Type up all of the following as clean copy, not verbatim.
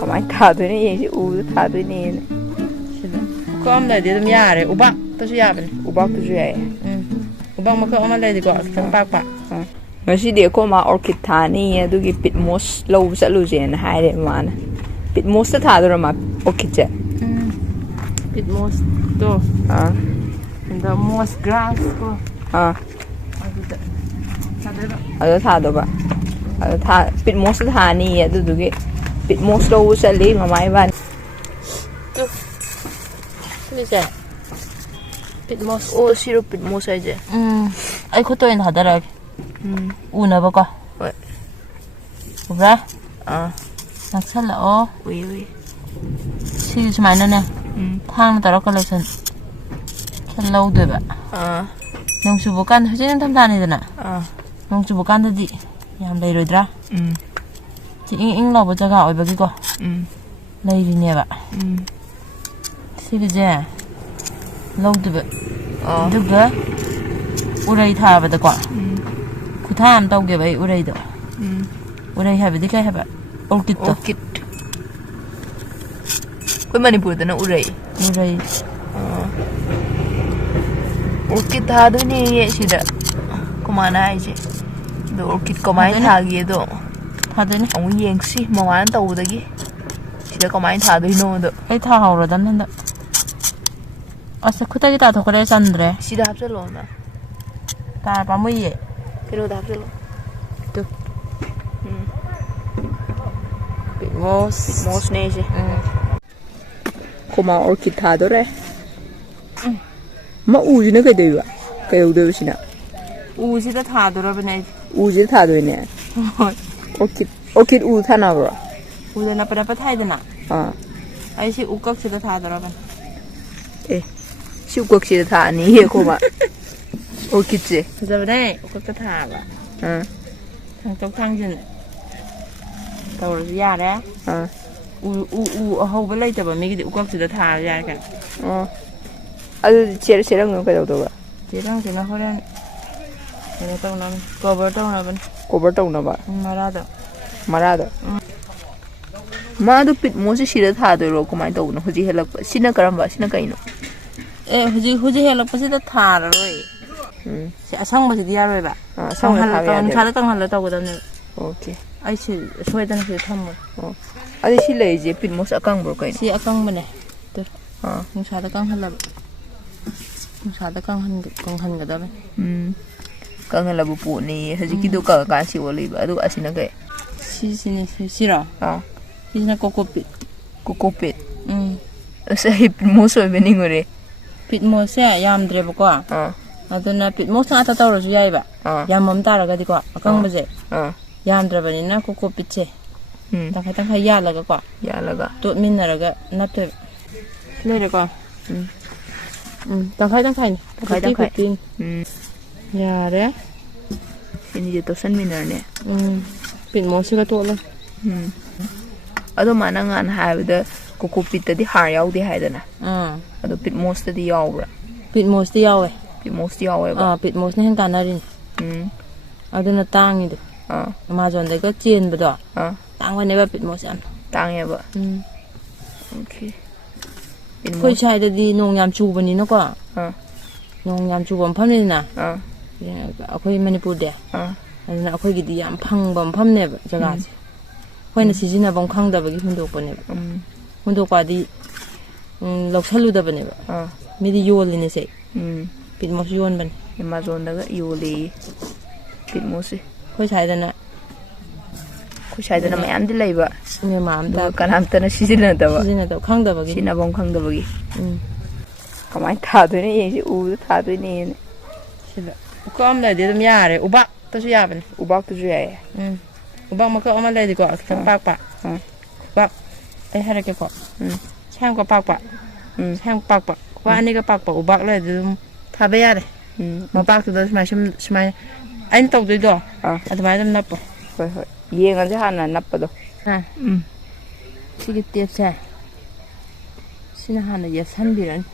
Kamain thả thôi này gì u thả thôi này có ông này thì tụi nhà đấy ubak tôi sẽ làm ubak tôi sẽ ubak mà có ông này thì có thằng bạc bạc ngasi dia ko ma orchid thả ni adugi pit moss lâu sa lu jen hai de man pit moss thả rồi mà orchid je pit moss to the moss grass ko ada thả đó ba ada thả pit moss thả ni adugi pit moss lâu sa li ma mai banนี่แหละปิดมอส oh sirup pit moss ai je ไอ้คนตัวเองหาได้เลยอูน่ะบ่ก็ถูกป่ะนักสั่นละอ๋อ oui oui ชื่อสมัยนั้นเนี่ยทางแต่เราก็เลยฉันเล่าด้วยแบบน้องชูบุกันเขาจะนั่งทำทานนี่จ้ะนะน้องชูบุกันตัวดียามเลยเลยจ้ะจริงอิงเราบ่จะก่าวไอ้บ่กี่ก็เลยดีเนี่ยแบบสิบเจ้าเล่าด้วยแบบดูกะอุไรท่าแบบตะกว่าคุณท่ามเต้าเก็บไว้อุไรตัวอุไรให้แบบที่ใครให้แบบorchid quên mà đi bùi tao nó uray orchid thả thôi nè chị đã có mà này chứ đồ orchid có máy thả gì đó thả thôi nè ông yên xí mà ăn tàu đấy chứ chị đã có máy thả thôi nó được cái thả hậu rồi đó nên đó sao cứ tay ta thôi cái đấy sẵn rồi chị đã hấp dẫn luôn à ta bao nhiêu vậy cái đồ đã hấp dẫn luôn được moss này chứ có mà orchid thả đó đấy mà u gì nó cái đấy vậy cái u đấy chứ nào u gì đó thả đó rồi bên này u gì thả đấy nè orchid u thả nào rồi u đó nó phải thay đó nèไอ้ชิอุกก็ชิดท่าตัวเราเป็นชิอุกก็ชิดท่านี่เหี้ยคู่มาโอเคจีจะไม่ได้อุกก็ท่าว่ะทางตรงทางจนตัวเราจะยากแล้วเขาไปเลยแต่แบบไม่กี่อุกก็ชิดท่ายากกันเชื่อเงินก็ได้ตัวเชื่อเขาเล่นเราต้องนั่งกบต้องนั่งเป็นกบต้องนั่งบ้ามาราดมาดูปิดมือสิชิดท่าตัวเราก็ไม่ตัวนู้นหุ่นจีเฮลักชินกระรำบ้าชินกันอินุหุ่นจีเฮลักชิดท่าเลยช่างมาสิดีอะไรแบบช่างหันแล้วต้องหันแล้วตัวก็ต้องเนี่ยโอเคไอ้ชิช่วยตั้งชิทำหมดอันนี้ชิเลยจีปิดมือสักกังบล็อกกันชิอากังมันเนี่ยตัวมุชาตะกังหันแล้วมุชาตะกังหันก็ได้กังหันแล้วบุปนี่หุ่นจีคิดดูการชิวเลยบ้าดูอาชินักเกะชิหรอชินักโกโก้ปิดใช่ปิดมือสวยเป็นยังไงเลยปิดมือเสียยามเดรบกว่าตอนนั้นปิดมือสังอาตาเราจะใหญ่แบบยามมั่มตาเราก็ดีกว่ากังไม่ใช่ยามเดรบนี่นะโกโก้ปิดเช่ตั้งให้ยาแล้วก็กว่ายาแล้วก็ตัวมินน่ะเราก็นับเถอะเลยดีกว่าตั้งให้ยาเด้อันนี้จะตัวสั้นมินเนี่ยปิดมือสิก็ตัวเลยಅದು ಮನಂಗನ ಹಾಯ್ದ ಕುಕು ಪಿತ್ತದಿ ಹಾಯಾವ್ದಿ ಹಾಯ್ದನ ಅದು pit ಮೋಸ್ತದಿ ಯಾವ್ರ pit ಮೋಸ್ತಿ ಯಾವೆ pit ಮೋಸ್ತಿ ಯಾವೆ pit ಮೋಸ್ನ ಹೆಂಗ ಕಾಣರಿನ್ ಅದನ್ನ ತಾಂಗಿದು ಅಮೆಜಾನ್ದಾಗ ಚೇನ್ಬದು ತಾಂಗವನೆಬ pit ಮೋಸ್ ಅನ್ ತಾಂಗೆಬ okay ಖꯣꯏ ꯁꯥꯏꯗꯗꯤ ꯅꯣꯡ ꯌꯥꯝ ꯆꯨꯕꯅꯤꯅꯀꯣ ꯅꯣꯡ ꯌꯥꯝ ꯆꯨꯕ ꯃꯐꯝꯅꯤꯗꯅ ꯑꯩꯈꯣꯏ ꯃꯅꯤꯄꯨꯔꯗꯤ ꯑꯗꯨꯅ ꯑꯩꯈꯣꯏꯒꯤꯗꯤ ꯌꯥꯝ ꯐꯪꯕ ꯃꯐꯝꯅꯦꯕ ꯖꯒꯥꯁꯦ ꯑꯩꯈꯣꯏꯅ ꯁꯤꯖꯤꯟꯅꯐꯝ ꯈꯪꯗꯕꯒꯤ ꯍꯨꯟꯗꯣꯛꯄꯅꯦꯕ ꯍꯨꯟꯗꯣꯛꯄꯗꯤ ꯂꯧꯁꯜꯂꯨꯗꯕꯅꯦꯕ ꯃꯤꯗꯤ ꯌꯣꯜꯂꯤꯅꯦꯁꯦ ꯄꯤꯠ ꯃꯣꯁ ꯌꯣꯟꯕꯅꯦ ꯑꯦꯃꯥꯖꯣꯟꯗꯒ ꯌꯣꯜꯂꯤ ꯄꯤꯠ ꯃꯣꯁꯁꯦ ꯑꯩꯈꯣꯏ ꯁ꯭ꯋꯥꯏꯗꯅ ꯃꯌꯥꯝꯗꯤ ꯂꯩꯕ ꯑꯝꯇ ꯀꯅꯥꯝꯇꯅ ꯁꯤꯖꯤꯟꯅꯗꯕ ꯈꯪꯗꯕꯒꯤ ꯁꯤꯖꯤꯟꯅꯐꯝ ꯈꯪꯗꯕꯒꯤ ꯀꯃꯥꯏꯅ ꯊꯥꯗꯣꯏꯅꯦ ꯌꯦꯡꯁꯤ ꯎꯗ ꯊꯥꯗꯣꯏꯅꯦꯅ ꯁꯤꯗ ꯎꯀꯛ ꯑꯃ ꯂꯩꯔꯗꯤ ꯑꯗꯨꯝ ꯌꯥꯔꯦ ꯎꯕꯥꯛꯇꯁꯨ ꯌꯥꯕꯅꯦ ꯎꯕꯥꯛꯇꯁꯨ ꯌꯥꯏꯌꯦ ꯎꯕꯥꯛ ꯃꯀꯛ ꯑꯃ ꯂꯩꯔꯗꯤꯀꯣ ꯈꯤꯇꯪ ꯄꯥꯛꯄ ꯎꯕꯥꯛ ꯑꯩ ꯍꯥꯏꯔꯛꯀꯦꯀꯣ ꯁꯥꯡꯀ ꯄꯥꯛꯄ ꯎꯕꯥꯛ ꯑꯅꯤꯒ ꯄꯥꯛꯄ ꯎꯕꯥꯛ ꯂꯩꯔꯗꯤ ꯑꯗꯨꯝ ꯊꯥꯕ ꯌꯥꯔꯦ ꯃꯄꯥꯛꯇꯨꯗ ꯁꯨꯃꯥꯏꯅ ꯑꯩꯅ ꯇꯧꯗꯣꯏꯗꯣ ꯑꯗꯨꯃꯥꯏꯅ ꯑꯗꯨꯝ ꯅꯞꯄꯣ ꯍꯣꯏ ꯌꯦꯡꯉꯁꯦ ꯍꯥꯟꯅ ꯅꯞꯄꯗꯣ ꯁꯤꯒꯤ ꯇꯦꯞꯁꯦ ꯁꯤꯅ ꯍꯥꯟꯅ ꯌꯦꯠꯁꯟꯕꯤꯔꯅꯤ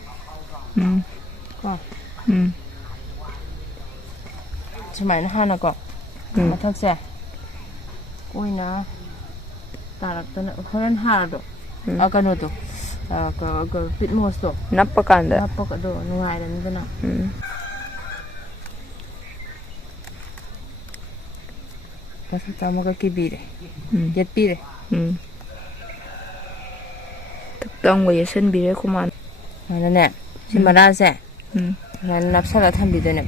ꯀꯣ ꯁꯨꯃꯥꯏꯅ ꯍꯥꯟꯅꯀꯣ ꯃꯊꯛꯁꯦ ꯑꯣꯏꯅ ꯇꯥꯔꯛꯇꯅ ꯍꯣꯔꯦꯟ ꯍꯥꯔꯗꯣ ꯀꯩꯅꯣꯗꯣ ꯄꯤꯠ ꯃꯣꯁꯇꯣ ꯅꯞꯄ ꯀꯥꯟꯗ ꯅꯞꯄꯒꯗꯣ ꯅꯨꯡꯉꯥꯏꯔꯅꯤꯗꯅ ꯃꯊꯛꯇ ꯑꯃꯒ ꯀꯤꯕꯤꯔꯦ ꯌꯦꯠꯄꯤꯔꯦ ꯃꯊꯛꯇ ꯑꯃꯨꯛ ꯌꯦꯠꯁꯟꯕꯤꯔꯦ ꯈꯨꯃꯥꯟ ꯑꯗꯨꯅꯦ ꯁꯤ ꯃꯔꯥꯁꯦ ꯑꯗꯨꯃꯥꯏꯅ ꯅꯞꯁꯜꯂ ꯊꯝꯕꯤꯗꯣꯏꯅꯦ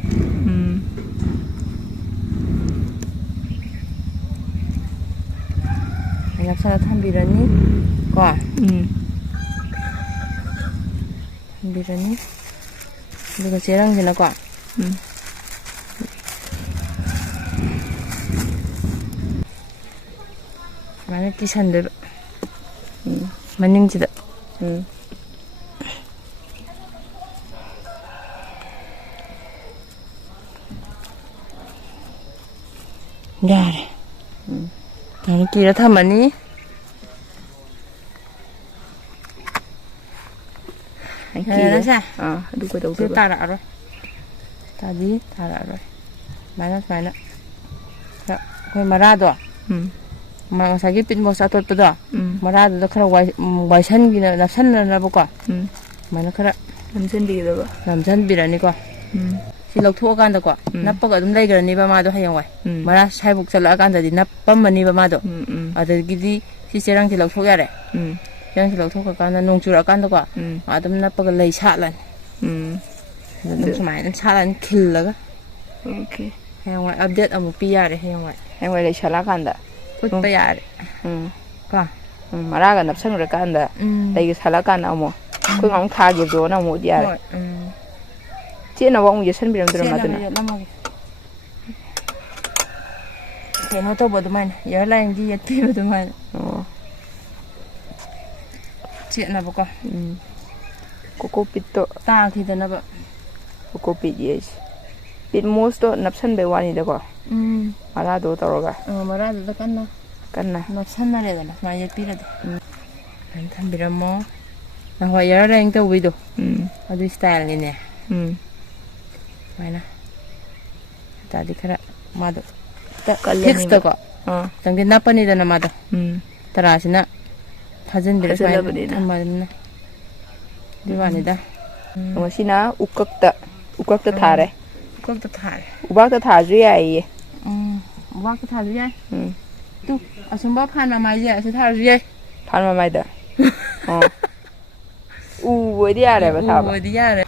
ꯅꯞꯁꯜꯂ ꯊꯝꯕꯤꯔꯅꯤ ꯀꯣ ꯊꯝꯕꯤꯔꯅꯤ ꯑꯗꯨꯒ ꯆꯦꯔꯪꯁꯤꯅꯀꯣ ꯁꯨꯃꯥꯏꯅ ꯀꯤꯁꯟꯗꯣꯏꯕ ꯃꯅꯤꯡꯁꯤꯗ ꯌꯥꯔꯦ ꯑꯗꯨꯃꯥꯏꯅ ꯀꯤꯔ ꯊꯝꯃꯅꯤ ꯌꯥꯔꯦꯁꯦ ꯑꯗꯨ ꯁꯤ ꯀꯩꯗꯧꯗꯣꯏꯕ ꯇꯥꯔꯛꯑꯔꯣꯏ ꯇꯥꯔꯛꯑꯔꯣꯏ ꯁꯨꯃꯥꯏꯅ ꯑꯩꯈꯣꯏ ꯃꯔꯥꯗꯣ ꯉꯁꯥꯏꯒꯤ ꯄꯤꯠ ꯃꯣꯁ ꯑꯇꯣꯠꯄꯗꯣ ꯃꯔꯥꯗꯨꯗ ꯈꯔ ꯋꯥꯏꯁꯟꯒꯤꯅ ꯅꯞꯁꯟꯅꯅꯕꯀꯣ ꯁꯨꯃꯥꯏꯅ ꯈꯔ ꯅꯝꯁꯤꯟꯕꯤꯒꯗꯕ ꯅꯝꯁꯤꯟꯕꯤꯔꯅꯤꯀꯣ ꯁꯤ ꯂꯧꯊꯣꯛꯑꯀꯥꯟꯗꯀꯣ ꯅꯞꯄꯒ ꯑꯗꯨꯝ ꯂꯩꯈ꯭ꯔꯅꯤꯕ ꯃꯥꯗꯣ ꯍꯌꯦꯡꯋꯥꯏ ꯃꯔꯥ ꯁꯥꯏꯕꯨꯛ ꯆꯠꯂꯛꯑꯀꯥꯟꯗꯗꯤ ꯅꯞꯄꯝꯃꯅꯤꯕ ꯃꯥꯗꯣ ꯑꯗꯒꯤꯗꯤ ꯁꯤ ꯆꯦꯔꯪꯁꯤ ꯂꯧꯊꯣꯛ ꯌꯥꯔꯦ ꯆꯦꯔꯪꯁꯤ ꯂꯧꯊꯣꯛꯈ꯭ꯔꯀꯥꯟꯗ ꯅꯣꯡ ꯆꯨꯔꯛꯑꯀꯥꯟꯗꯀꯣ ꯑꯗꯨꯝ ꯅꯞꯄꯒ ꯂꯩ ꯁꯥꯠꯂꯅꯤ ꯑꯗꯨꯝ ꯁꯨꯃꯥꯏꯅ ꯁꯥꯠꯂꯅꯤ ꯈꯤꯜꯂꯒ ꯑꯣꯀꯦ ꯍꯌꯦꯡꯋꯥꯏ ꯑꯞꯗꯦꯠ ꯑꯃꯨꯛ ꯄꯤ ꯌꯥꯔꯦ ꯍꯌꯦꯡꯋꯥꯏ ꯂꯩ ꯁꯥꯠꯂꯛꯑꯀꯥꯟꯗ ꯎꯠꯄ ꯌꯥꯔꯦ ꯀꯣ ꯃꯔꯥꯒ ꯅꯞꯁꯟꯈ꯭ꯔꯀꯥꯟꯗ ꯂꯩꯒ ꯁꯥꯠꯂꯛꯀꯥꯟꯗ ꯑꯃꯨꯛ ꯑꯩꯈꯣꯏ ꯑꯃꯨꯛ ꯊꯥꯈꯤꯕꯗꯣꯅ ꯑꯃꯨꯛ ꯎꯠ ꯌꯥꯔꯦ ꯍꯣꯏ ꯆꯦꯠꯅꯕ ꯑꯃꯨꯛ ꯌꯦꯠꯁꯟꯕꯤꯔꯝꯗꯣꯏꯔ ꯆꯦꯠꯅꯕ ꯃꯗꯨꯅ ꯌꯦꯠꯂꯝꯃꯒꯦ ꯀꯩꯅꯣ ꯇꯧꯕ ꯑꯗꯨꯃꯥꯏꯅ ꯏꯌꯥꯔ ꯂꯥꯏꯟꯒꯤ ꯌꯦꯠꯄꯤꯕ ꯑꯗꯨꯃꯥꯏꯅ ꯆꯦꯠꯅꯕꯀꯣ ꯀꯣꯀꯣꯄꯤꯠꯇꯣ ꯇꯥꯈꯤꯗꯅꯕ ꯀꯣꯀꯣꯄꯤꯠ ꯌꯦꯁ ꯄꯤꯠ ꯃꯣꯁꯇꯣ ꯅꯞꯁꯟꯕꯩ ꯋꯥꯅꯤꯗꯀꯣ ꯃꯔꯥꯗꯣ ꯇꯧꯔꯒ ꯃꯔꯥꯗꯨꯗ ꯀꯟꯅ ꯅꯞꯁꯟꯅꯔꯦꯗꯅ ꯁꯨꯃꯥꯏꯅ ꯌꯦꯠꯄꯤꯔꯗꯤ ꯑꯗꯨꯃꯥꯏꯅ ꯊꯝꯕꯤꯔꯝꯃꯣ ꯍꯣꯏ ꯏꯌꯥꯔ ꯂꯥꯏꯟ ꯇꯧꯕꯤꯗꯣ ꯑꯗꯨꯒꯤ ꯁ꯭ꯇꯥꯏꯜꯅꯤꯅꯦ ꯁꯨꯃꯥꯏꯅ ꯍꯥꯏꯇꯥꯔꯗꯤ ꯈꯔ ꯃꯥꯗꯣ ꯐꯤꯛꯁꯇꯀꯣ ꯈꯤꯇꯪꯗꯤ ꯅꯞꯄꯅꯤꯗꯅ ꯃꯥꯗꯣ ꯇꯔꯥꯁꯤꯅ ꯐꯥꯖꯤꯟꯕꯤꯔ ꯁꯨꯃꯥꯏꯅ ꯊꯝꯃꯅꯤꯅ ꯑꯗꯨꯒꯤ ꯋꯥꯅꯤꯗ ꯉꯁꯤꯅ ꯎꯀꯛꯇ ꯊꯥꯔꯦ ꯎꯀꯛꯇ ꯊꯥꯔꯦ ꯎꯕꯥꯛꯇ ꯊꯥꯔꯁꯨ ꯌꯥꯏꯌꯦ ꯎꯕꯥꯛꯇ ꯊꯥꯔꯁꯨ ꯌꯥꯏ ꯇꯨ ꯑꯁꯨꯝꯕ ꯐꯥꯟ ꯃꯃꯥꯏꯁꯦ ꯑꯁꯤ ꯊꯥꯔꯁꯨ ꯌꯥꯏ ꯐꯥꯟ ꯃꯃꯥꯏꯗ ꯎ ꯑꯣꯏꯗꯤ ꯌꯥꯔꯦꯕ ꯊꯥꯕ ꯑꯣꯏꯗꯤ ꯌꯥꯔꯦ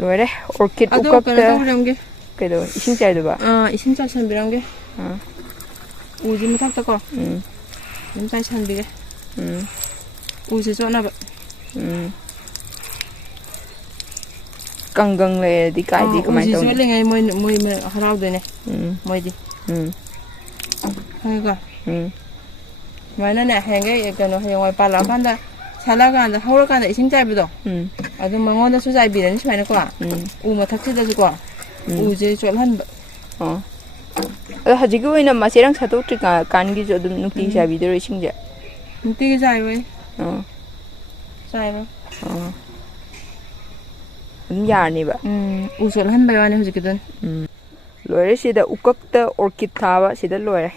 ꯂꯣꯏꯔꯦ ꯑꯣꯔꯀꯤꯠ ꯑꯗꯣ ꯎꯀꯛꯇ ꯀꯩꯅꯣ ꯇꯧꯕꯤꯔꯝꯒꯦ ꯀꯩꯗꯧ ꯏꯁꯤꯡ ꯆꯥꯏꯗꯣꯏꯕ ꯏꯁꯤꯡ ꯆꯥꯏꯁꯟꯕꯤꯔꯝꯒꯦ ꯎꯁꯤ ꯃꯊꯛꯇꯀꯣ ꯑꯗꯨꯝ ꯆꯥꯏꯁꯟꯕꯤꯔꯦ ꯎꯁꯤ ꯆꯣꯠꯅꯕ ꯀꯪꯒꯪ ꯂꯩꯔꯗꯤ ꯀꯥꯏꯗꯤ ꯀꯃꯥꯏꯅ ꯎꯁꯤ ꯇꯧꯅꯤ ꯆꯣꯠꯂꯤꯉꯩ ꯃꯣꯏ ꯍꯔꯥꯎꯗꯣꯏꯅꯦ ꯃꯣꯏꯗꯤ ꯈꯪꯉꯦꯀꯣ ꯁꯨꯃꯥꯏꯅꯅꯦ ꯍꯌꯦꯡꯈꯩ ꯀꯩꯅꯣ ꯍꯌꯦꯡꯋꯥꯏ ꯄꯥꯜꯂꯛꯑꯀꯥꯟꯗ ꯁꯥꯠꯂꯛꯑꯀꯥꯟꯗ ꯍꯧꯔꯀꯥꯟꯗ ꯏꯁꯤꯡ ꯆꯥꯏꯕꯗꯣ ꯑꯗꯨꯝ ꯃꯉꯣꯟꯗꯁꯨ ꯆꯥꯏꯕꯤꯔꯅꯤ ꯁꯨꯃꯥꯏꯅꯀꯣ ꯎ ꯃꯊꯛꯁꯤꯗꯁꯨꯀꯣ ꯎꯁꯦ ꯆꯣꯠꯍꯟꯕ ꯑꯗꯣ ꯍꯧꯖꯤꯛꯀꯤ ꯑꯣꯏꯅ ꯆꯦꯔꯪ ꯁꯥꯠꯇꯣꯛꯇ꯭ꯔꯤ ꯀꯥꯟꯒꯤꯁꯨ ꯑꯗꯨꯝ ꯅꯨꯡꯇꯤꯒꯤ ꯆꯥꯏꯕꯤꯗꯣꯏꯔꯣ ꯏꯁꯤꯡꯁꯦ ꯅꯨꯡꯇꯤꯒꯤ ꯆꯥꯏꯔꯣꯏ ꯆꯥꯏꯔꯣꯏ ꯑꯗꯨꯝ ꯌꯥꯔꯅꯤꯕ ꯎ ꯆꯣꯠꯍꯟꯕꯩ ꯋꯥꯅꯤ ꯍꯧꯖꯤꯛꯀꯤꯗꯨꯅ ꯂꯣꯏꯔꯦ ꯁꯤꯗ ꯎꯀꯛꯇ ꯑꯣꯔꯀꯤꯠ ꯊꯥꯕ ꯁꯤꯗ ꯂꯣꯏꯔꯦ